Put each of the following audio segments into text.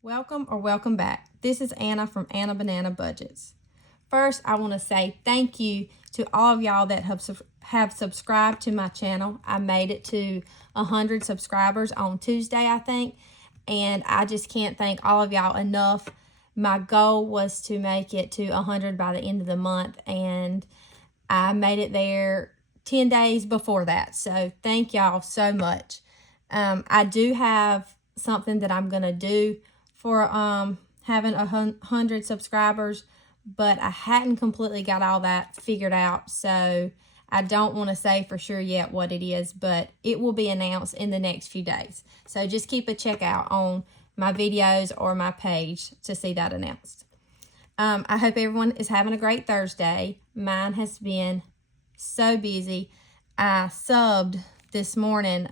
Welcome back. This is Anna from Anna Banana Budgets. First, I want to say thank you to all of y'all that have subscribed to my channel. I made it to 100 subscribers on Tuesday, I think, and I just can't thank all of y'all enough. My goal was to make it to 100 by the end of the month, and I made it there 10 days before that. So thank y'all so much. I do have something that I'm going to do for having 100 subscribers, but I hadn't completely got all that figured out, so I don't want to say for sure yet what it is, but it will be announced in the next few days. So just keep a check out on my videos or my page to see that announced. I hope everyone is having a great Thursday. Mine has been so busy. I subbed this morning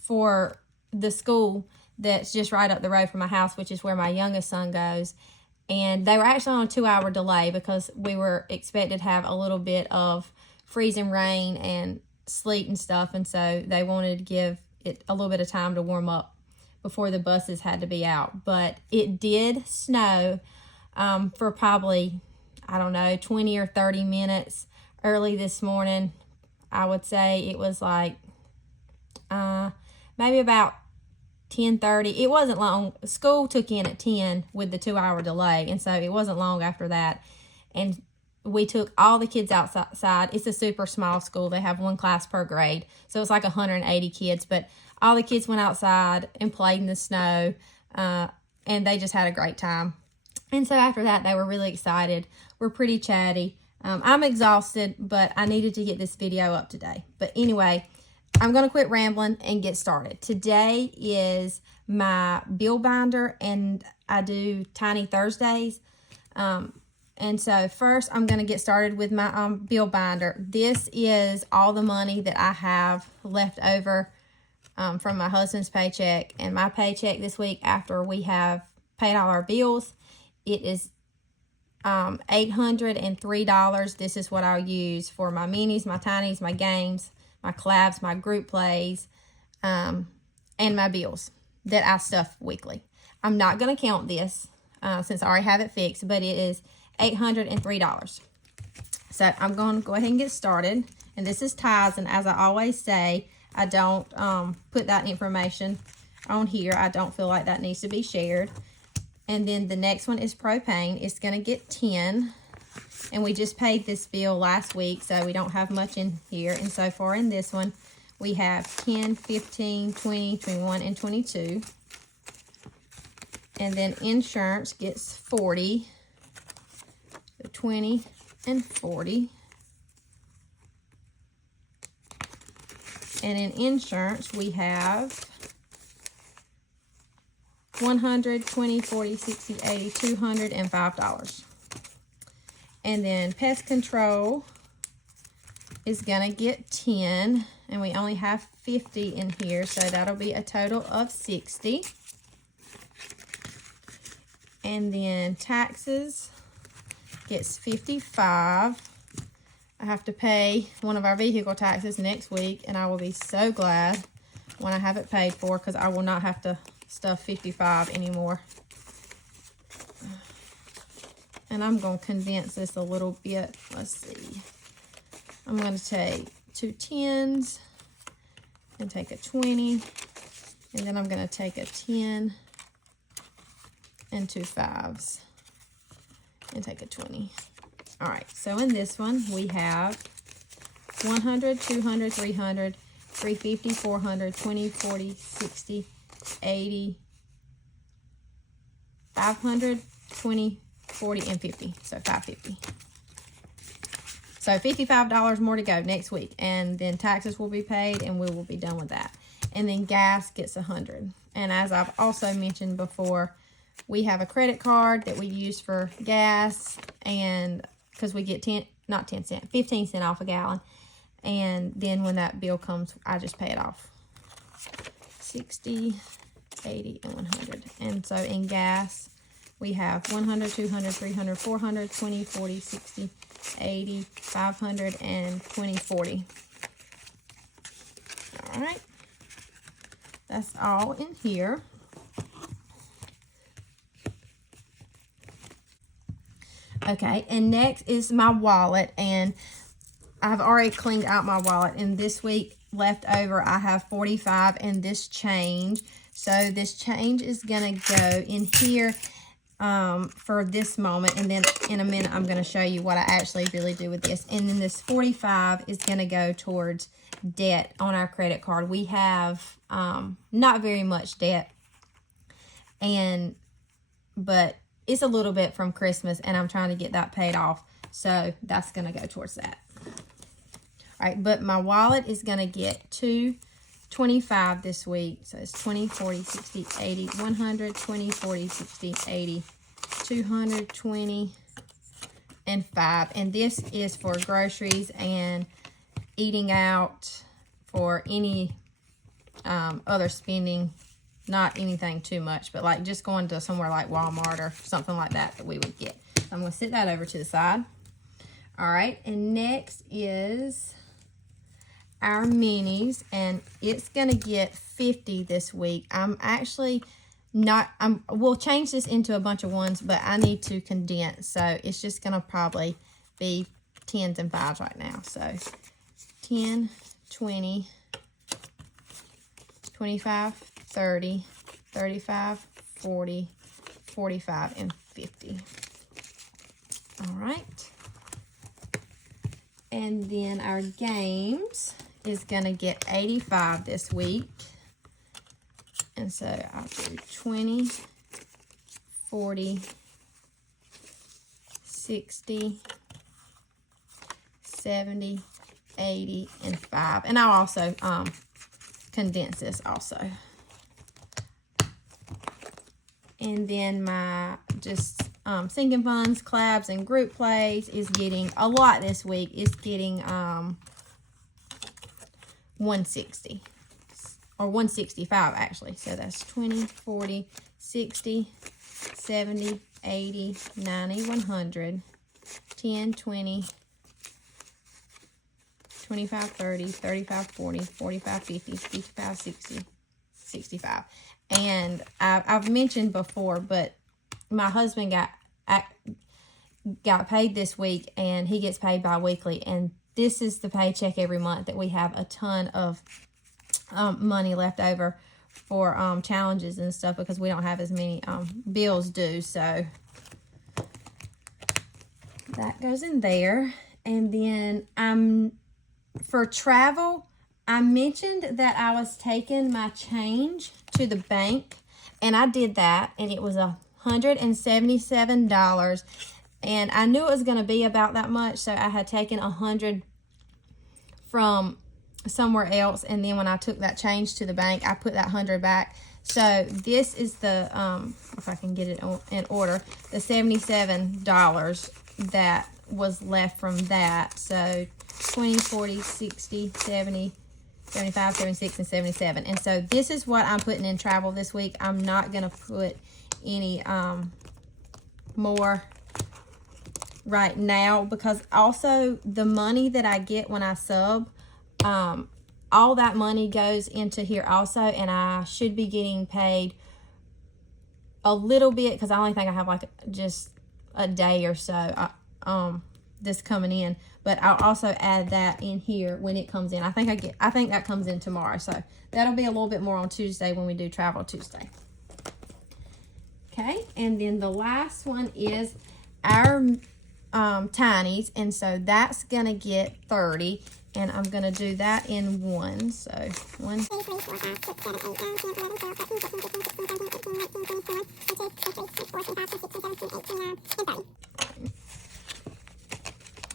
for the school that's just right up the road from my house, which is where my youngest son goes. And they were actually on a 2-hour delay because we were expected to have a little bit of freezing rain and sleet and stuff. And so they wanted to give it a little bit of time to warm up before the buses had to be out. But it did snow for probably, 20 or 30 minutes early this morning. I would say it was like maybe about 10:30. It wasn't long. School took in at 10 with the 2-hour delay, and so it wasn't long after that. And we took all the kids outside. It's a super small school. They have one class per grade, so it's like 180 kids. But all the kids went outside and played in the snow, and they just had a great time. And so after that, they were really excited. We're pretty chatty. I'm exhausted, but I needed to get this video up today. But anyway, I'm going to quit rambling and get started. Today is my bill binder, and I do Tiny Thursdays. And so first I'm going to get started with my bill binder. This is all the money that I have left over from my husband's paycheck and my paycheck this week after we have paid all our bills. It is $803. This is what I'll use for my minis, my tinies, my games, my collabs, my group plays, and my bills that I stuff weekly. I'm not going to count this since I already have it fixed, but it is $803. So I'm going to go ahead and get started. And this is ties, and as I always say, I don't put that information on here. I don't feel like that needs to be shared. And then the next one is propane. It's going to get 10. And we just paid this bill last week, so we don't have much in here. And so far in this one, we have 10, 15, 20, 21, and 22. And then insurance gets 40. So 20 and 40. And in insurance, we have 100, 20, 40, 60, 80, $200, and $5. And then pest control is going to get 10. And we only have 50 in here, so that'll be a total of 60. And then taxes gets 55. I have to pay one of our vehicle taxes next week, and I will be so glad when I have it paid for, because I will not have to stuff 55 anymore. And I'm going to condense this a little bit. Let's see. I'm going to take 2 10s and take a 20. And then I'm going to take a 10 and 2 5s and take a 20. All right. So in this one, we have 100, 200, 300, 350, 400, 20, 40, 60, 80, 500, 20, 40, and 50. So $550. So $55 more to go next week. And then taxes will be paid, and we will be done with that. And then gas gets 100. And as I've also mentioned before, we have a credit card that we use for gas, and because we get 15 cents off a gallon. And then when that bill comes, I just pay it off. 60, 80, and 100. And so in gas, we have 100, 200, 300, 400, 20, 40, 60, 80, 500, and 20, 40. All right. That's all in here. Okay, and next is my wallet, and I've already cleaned out my wallet, and this week left over I have 45 and this change. So this change is gonna go in here for this moment, and then in a minute I'm gonna show you what I actually really do with this. And then this 45 is gonna go towards debt on our credit card. We have not very much debt, but it's a little bit from Christmas, and I'm trying to get that paid off. So that's going to go towards that. All right, but my wallet is going to get $225 this week. So it's 20, 40, 60, 80, 100, 20, 40, 60, 80, 220, and 5. And this is for groceries and eating out, for any other spending. Not anything too much, but like just going to somewhere like Walmart or something like that we would get. I'm going to set that over to the side. All right, and next is our minis, and it's going to get 50 this week. I'm actually not, we'll change this into a bunch of ones, but I need to condense. So it's just going to probably be 10s and 5s right now. So 10, 20, 25, 30, 35, 40, 45, and 50. All right. And then our games is going to get 85 this week. And so I'll do 20, 40, 60, 70, 80, and 5. And I'll also condense this also. And then my just sinking funds, collabs, and group plays is getting a lot this week. It's getting 160 or 165 actually. So that's 20, 40, 60, 70, 80, 90, 100, 10, 20, 25, 30, 35, 40, 45, 50, 55, 60, 65. And I've mentioned before, but my husband got paid this week, and he gets paid bi-weekly. And this is the paycheck every month that we have a ton of money left over for challenges and stuff, because we don't have as many bills due. So that goes in there. And then for travel, I mentioned that I was taking my change to the bank, and I did that, and it was $177, and I knew it was going to be about that much, so I had taken 100 from somewhere else, and then when I took that change to the bank, I put that 100 back. So this is the if I can get it in order, the $77 that was left from that. So 20, 40, 60, 70, 75, 76, and 77. And so this is what I'm putting in travel this week. I'm not going to put any more right now, because also the money that I get when I sub, all that money goes into here also, and I should be getting paid a little bit, because I only think I have like just a day or so this coming in. But I'll also add that in here when it comes in. I think that comes in tomorrow. So that'll be a little bit more on Tuesday when we do Travel Tuesday. Okay, and then the last one is our tinies, and so that's gonna get 30, and I'm gonna do that in one. So 1, 2, 3, 4, 5, 6, 7, 8, 9, 10, 11, 12, 13, 14, 15, 16, 17, 18, 19, 20, 21, 22, 23, 24, 25, 26, 27, 28, 29, and 30.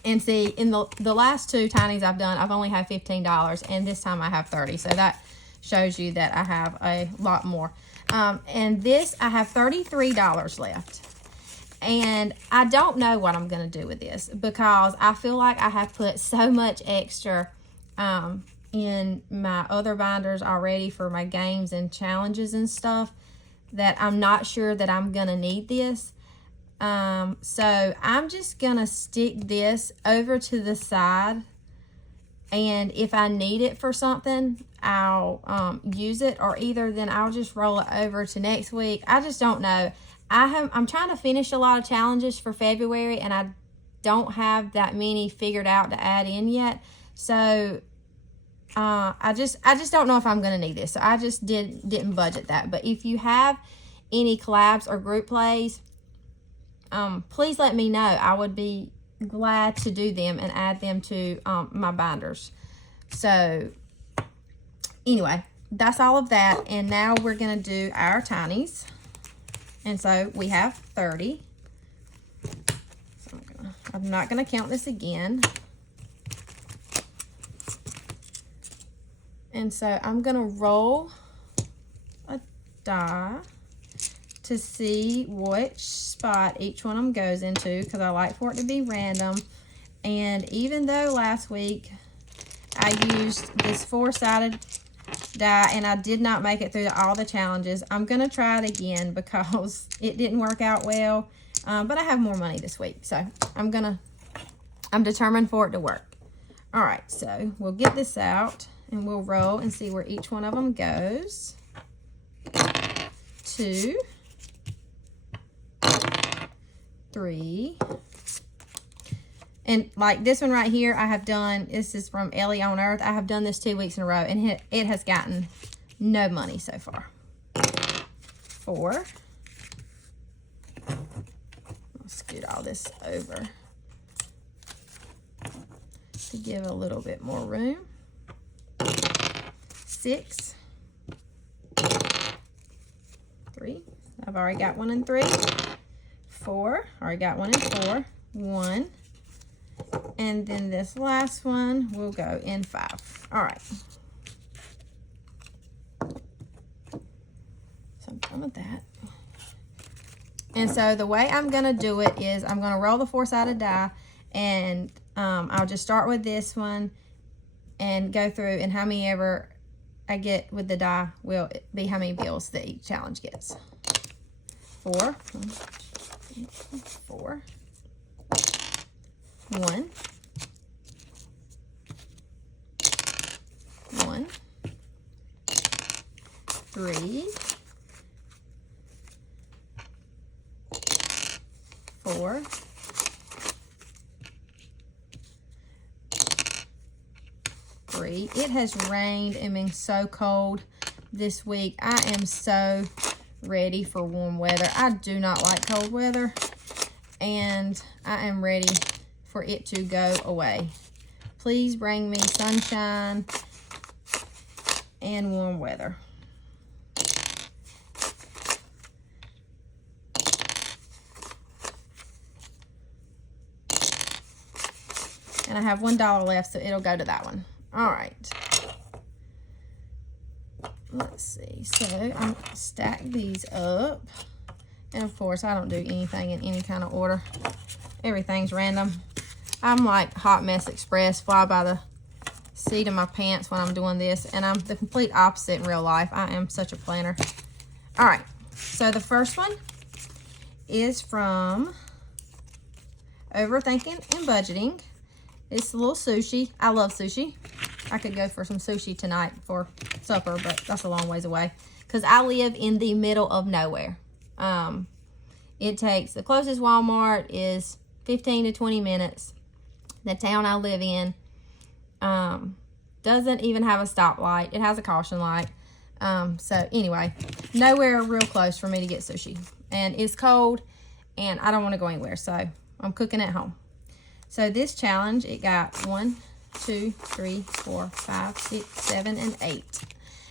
And see, in the last two tinies I've done, I've only had $15, and this time I have 30. So that shows you that I have a lot more. And this, I have $33 left. And I don't know what I'm going to do with this, because I feel like I have put so much extra in my other binders already for my games and challenges and stuff, that I'm not sure that I'm going to need this. So I'm just gonna stick this over to the side, and if I need it for something, I'll use it, or either then I'll just roll it over to next week. I just don't know. I'm trying to finish a lot of challenges for February, and I don't have that many figured out to add in yet. So I just don't know if I'm gonna need this. So I just didn't budget that. But if you have any collabs or group plays, please let me know. I would be glad to do them and add them to my binders. So anyway, that's all of that. And now we're gonna do our tinies. And so we have 30. So I'm not gonna count this again. And so I'm gonna roll a die to see which spot each one of them goes into, because I like for it to be random. And even though last week I used this 4-sided die and I did not make it through all the challenges, I'm gonna try it again because it didn't work out well. But I have more money this week, so I'm determined for it to work. All right, so we'll get this out and we'll roll and see where each one of them goes. 2, 3, and like this one right here, I have done, this is from Ellie on Earth. I have done this 2 weeks in a row, and it has gotten no money so far. 4. I'll scoot all this over to give a little bit more room. 6, 3. I've already got 1 and 3. 4. Already got 1 and 4. 1. And then this last one will go in 5. All right. So I'm done with that. And so the way I'm going to do it is I'm going to roll the 4-sided die, and I'll just start with this one and go through, and how many ever I get with the die will be how many bills that each challenge gets. 4. 4. 1. 1. 3. 4. 3. It has rained and been so cold this week. I am so ready for warm weather. I do not like cold weather, and I am ready for it to go away. Please bring me sunshine and warm weather. And I have $1 left, so it'll go to that one. All right. Let's see. So I'm stack these up. And of course, I don't do anything in any kind of order. Everything's random. I'm like Hot Mess Express, fly by the seat of my pants when I'm doing this. And I'm the complete opposite in real life. I am such a planner. All right. So the first one is from Overthinking and Budgeting. It's a little sushi. I love sushi. I could go for some sushi tonight for supper, but that's a long ways away because I live in the middle of nowhere. It takes, the closest Walmart is 15 to 20 minutes. The town I live in doesn't even have a stoplight. It has a caution light. So anyway, nowhere real close for me to get sushi. And it's cold and I don't want to go anywhere, so I'm cooking at home. So this challenge, it got 1, 2, 3, 4, 5, 6, 7, and 8.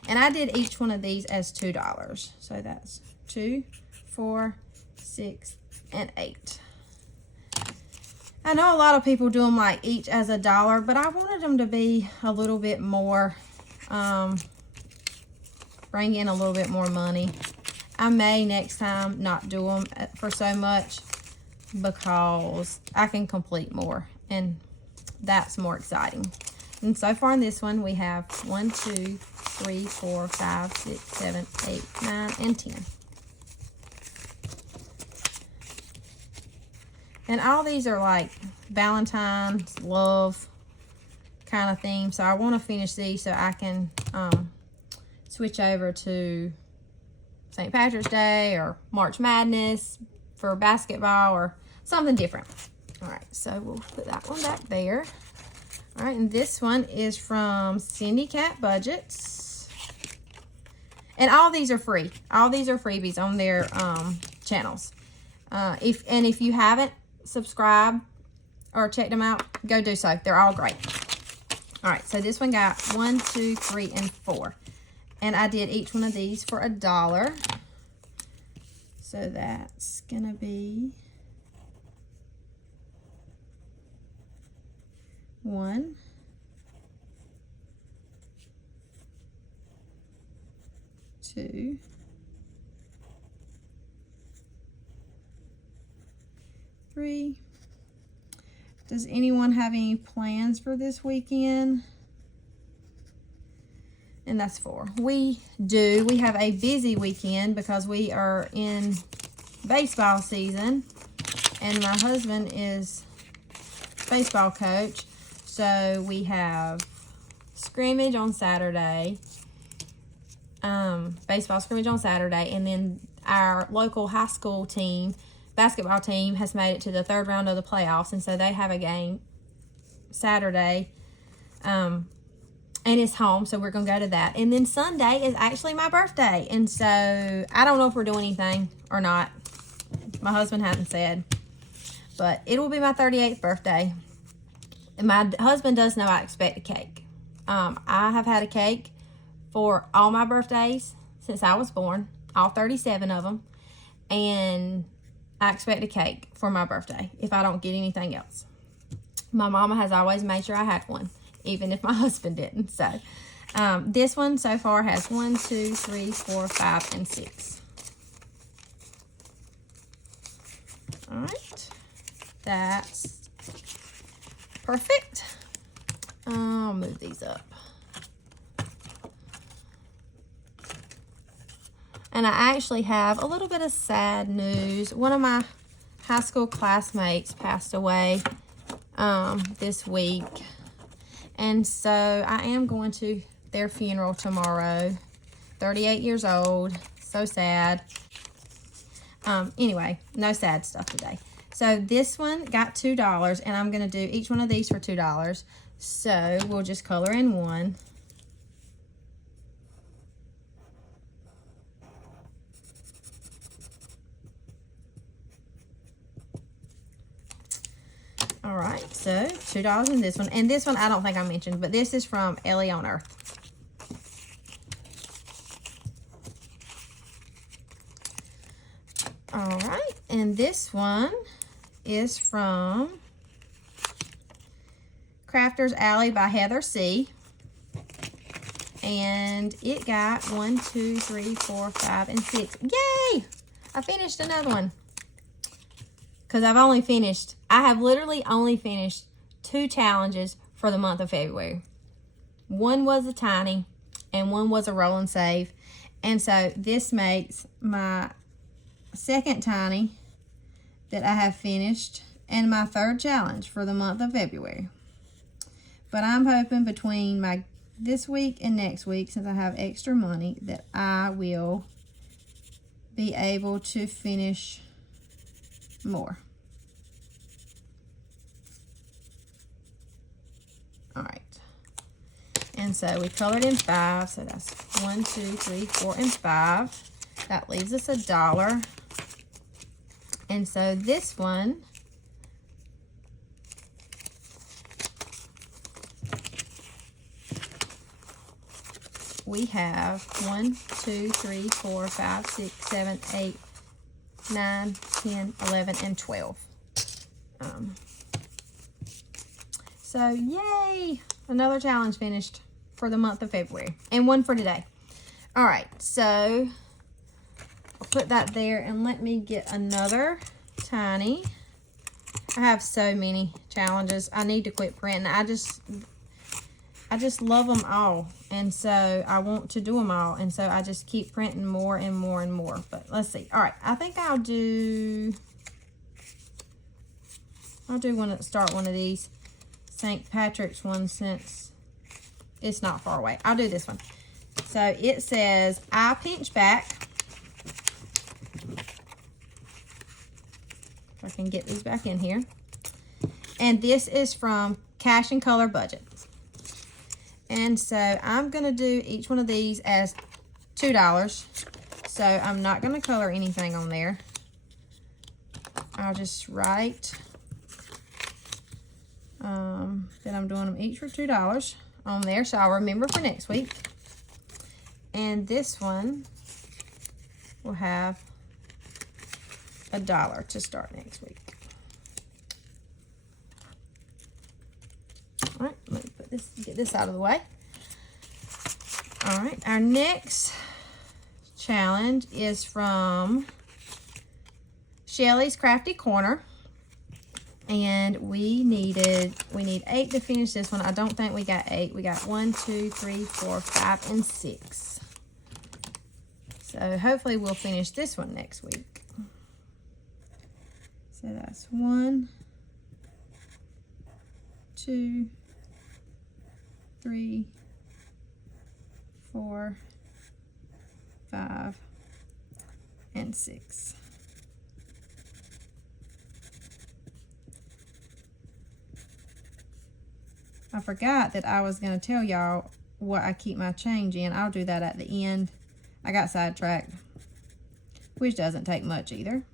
And I did each one of these as $2. So that's 2, 4, 6, and 8. I know a lot of people do them like each as $1, but I wanted them to be a little bit more, bring in a little bit more money. I may next time not do them for so much because I can complete more, and that's more exciting. And so far in this one, we have 1, 2, 3, 4, 5, 6, 7, 8, 9, and 10. And all these are like Valentine's, love kind of theme. So I want to finish these so I can switch over to St. Patrick's Day or March Madness for basketball or something different. All right, so we'll put that one back there. All right, and this one is from Cindy Cat Budgets. And all these are free. All these are freebies on their channels. If you haven't subscribed or checked them out, go do so. They're all great. All right, so this one got 1, 2, 3, and 4. And I did each one of these for $1. So that's going to be 1, 2, 3. Does anyone have any plans for this weekend? And that's 4. We do. We have a busy weekend because we are in baseball season. And my husband is baseball coach. So we have scrimmage on Saturday. Baseball scrimmage on Saturday. And then our local high school team, basketball team, has made it to the 3rd round of the playoffs. And so they have a game Saturday. And it's home, so we're going to go to that. And then Sunday is actually my birthday. And so I don't know if we're doing anything or not. My husband hasn't said. But it will be my 38th birthday. And my husband does know I expect a cake. I have had a cake for all my birthdays since I was born. All 37 of them. And I expect a cake for my birthday if I don't get anything else. My mama has always made sure I had one, even if my husband didn't. So this one so far has 1, 2, 3, 4, 5, and 6. All right, that's perfect. I'll move these up. And I actually have a little bit of sad news. One of my high school classmates passed away this week. And so I am going to their funeral tomorrow. 38 years old. So sad. Anyway, no sad stuff today. So this one got $2, and I'm going to do each one of these for $2. So we'll just color in one. All right, so $2 in this one. And this one I don't think I mentioned, but this is from Ellie on Earth. All right, and this one is from Crafter's Alley by Heather C. And it got 1, 2, 3, 4, 5, and 6. Yay! I finished another one. Because I have literally only finished 2 challenges for the month of February. One was a tiny and one was a roll and save. And so this makes my 2nd tiny that I have finished and my 3rd challenge for the month of February. But I'm hoping between this week and next week, since I have extra money, that I will be able to finish more. All right. And so we colored in 5. So that's 1, 2, 3, 4, and 5. That leaves us $1. And so this one we have 1, 2, 3, 4, 5, 6, 7, 8, 9, 10, 11, and 12. So yay! Another challenge finished for the month of February. And one for today. All right, so I'll put that there and let me get another tiny. I have so many challenges. I need to quit printing. I just love them all. And so I want to do them all. And so I just keep printing more and more and more. But let's see. All right, I think I'll do start one of these St. Patrick's one since it's not far away. I'll do this one. So it says, I pinch back if I can get these back in here. And this is from Cash and Color Budget. And so I'm going to do each one of these as $2. So I'm not going to color anything on there. I'll just write that I'm doing them each for $2 on there, so I'll remember for next week. And this one will have $1 to start next week. All right, let me put this, get this out of the way. All right, our next challenge is from Shelly's Crafty Corner, and we need 8 to finish this one. I don't think we got 8. We got 1, 2, 3, 4, 5, and 6. So hopefully we'll finish this one next week. So that's 1, 2, 3, 4, 5, and 6. I forgot that I was going to tell y'all what I keep my change in. I'll do that at the end. I got sidetracked, which doesn't take much either.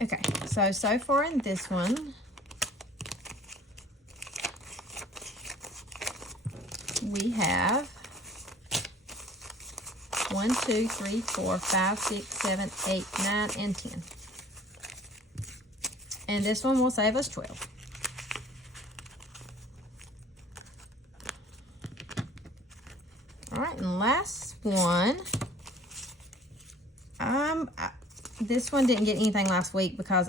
Okay, so far in this one, we have 1, 2, 3, 4, 5, 6, 7, 8, 9, and 10. And this one will save us 12. All right, and last one. This one didn't get anything last week because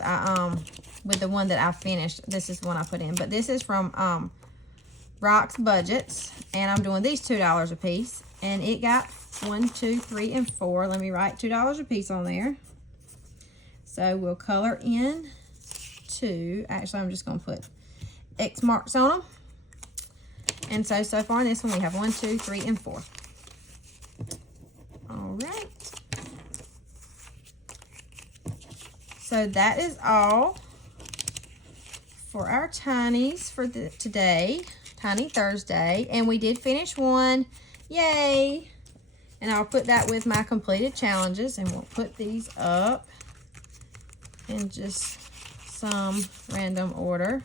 with the one that I finished, this is the one I put in. But this is from Rock's Budgets, and I'm doing these $2 a piece. And it got 1, 2, 3, and 4. Let me write $2 a piece on there. So we'll color in 2. Actually, I'm just going to put X marks on them. And so far in this one, we have 1, 2, 3, and 4. All right. So that is all for our tinies for today, Tiny Thursday. And we did finish one. Yay! And I'll put that with my completed challenges, and we'll put these up in just some random order.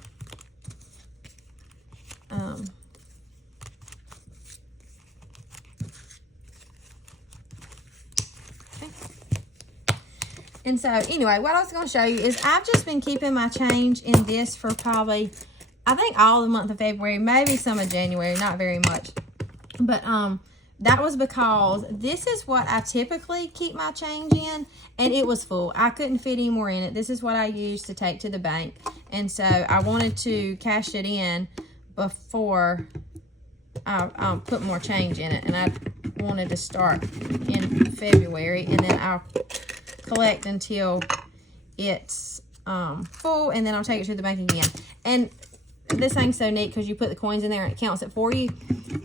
And so anyway, what I was going to show you is I've just been keeping my change in this for probably, I think all the month of February, maybe some of January, not very much. But that was because this is what I typically keep my change in, and it was full. I couldn't fit any more in it. This is what I used to take to the bank. And so I wanted to cash it in before I put more change in it. And I wanted to start in February, and then I'll collect until it's full, and then I'll take it to the bank again. And this thing's so neat because you put the coins in there and it counts it for you.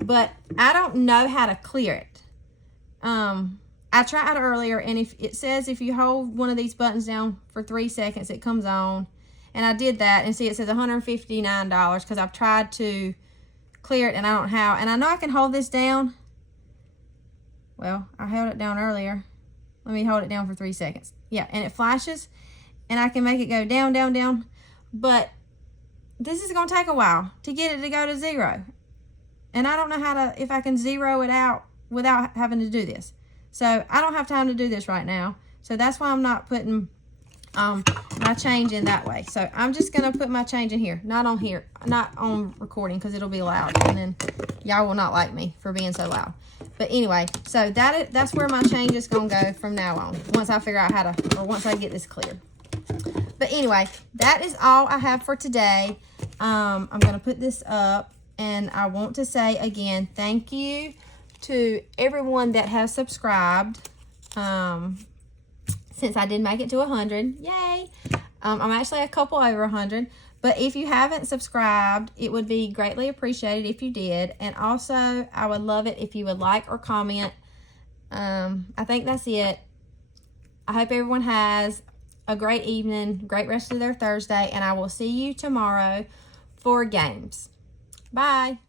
But I don't know how to clear it. I tried earlier, and if it says if you hold one of these buttons down for 3 seconds, it comes on. And I did that, and see it says $159 because I've tried to clear it and I don't know how. And I know I can hold this down. Well, I held it down earlier. Let me hold it down for 3 seconds. Yeah, and it flashes, and I can make it go down, down, down. But this is going to take a while to get it to go to 0. And I don't know if I can zero it out without having to do this. So I don't have time to do this right now. So that's why I'm not putting my change in that way. So I'm just going to put my change in here. Not on recording, because it'll be loud. And then y'all will not like me for being so loud. But anyway, so that's where my change is going to go from now on. Once I figure out how to, or once I get this clear. But anyway, that is all I have for today. I'm going to put this up. And I want to say again, thank you to everyone that has subscribed since I did make it to 100. Yay! I'm actually a couple over 100. But if you haven't subscribed, it would be greatly appreciated if you did. And also, I would love it if you would like or comment I think that's it. I hope everyone has a great evening, great rest of their Thursday, and I will see you tomorrow for games. Bye.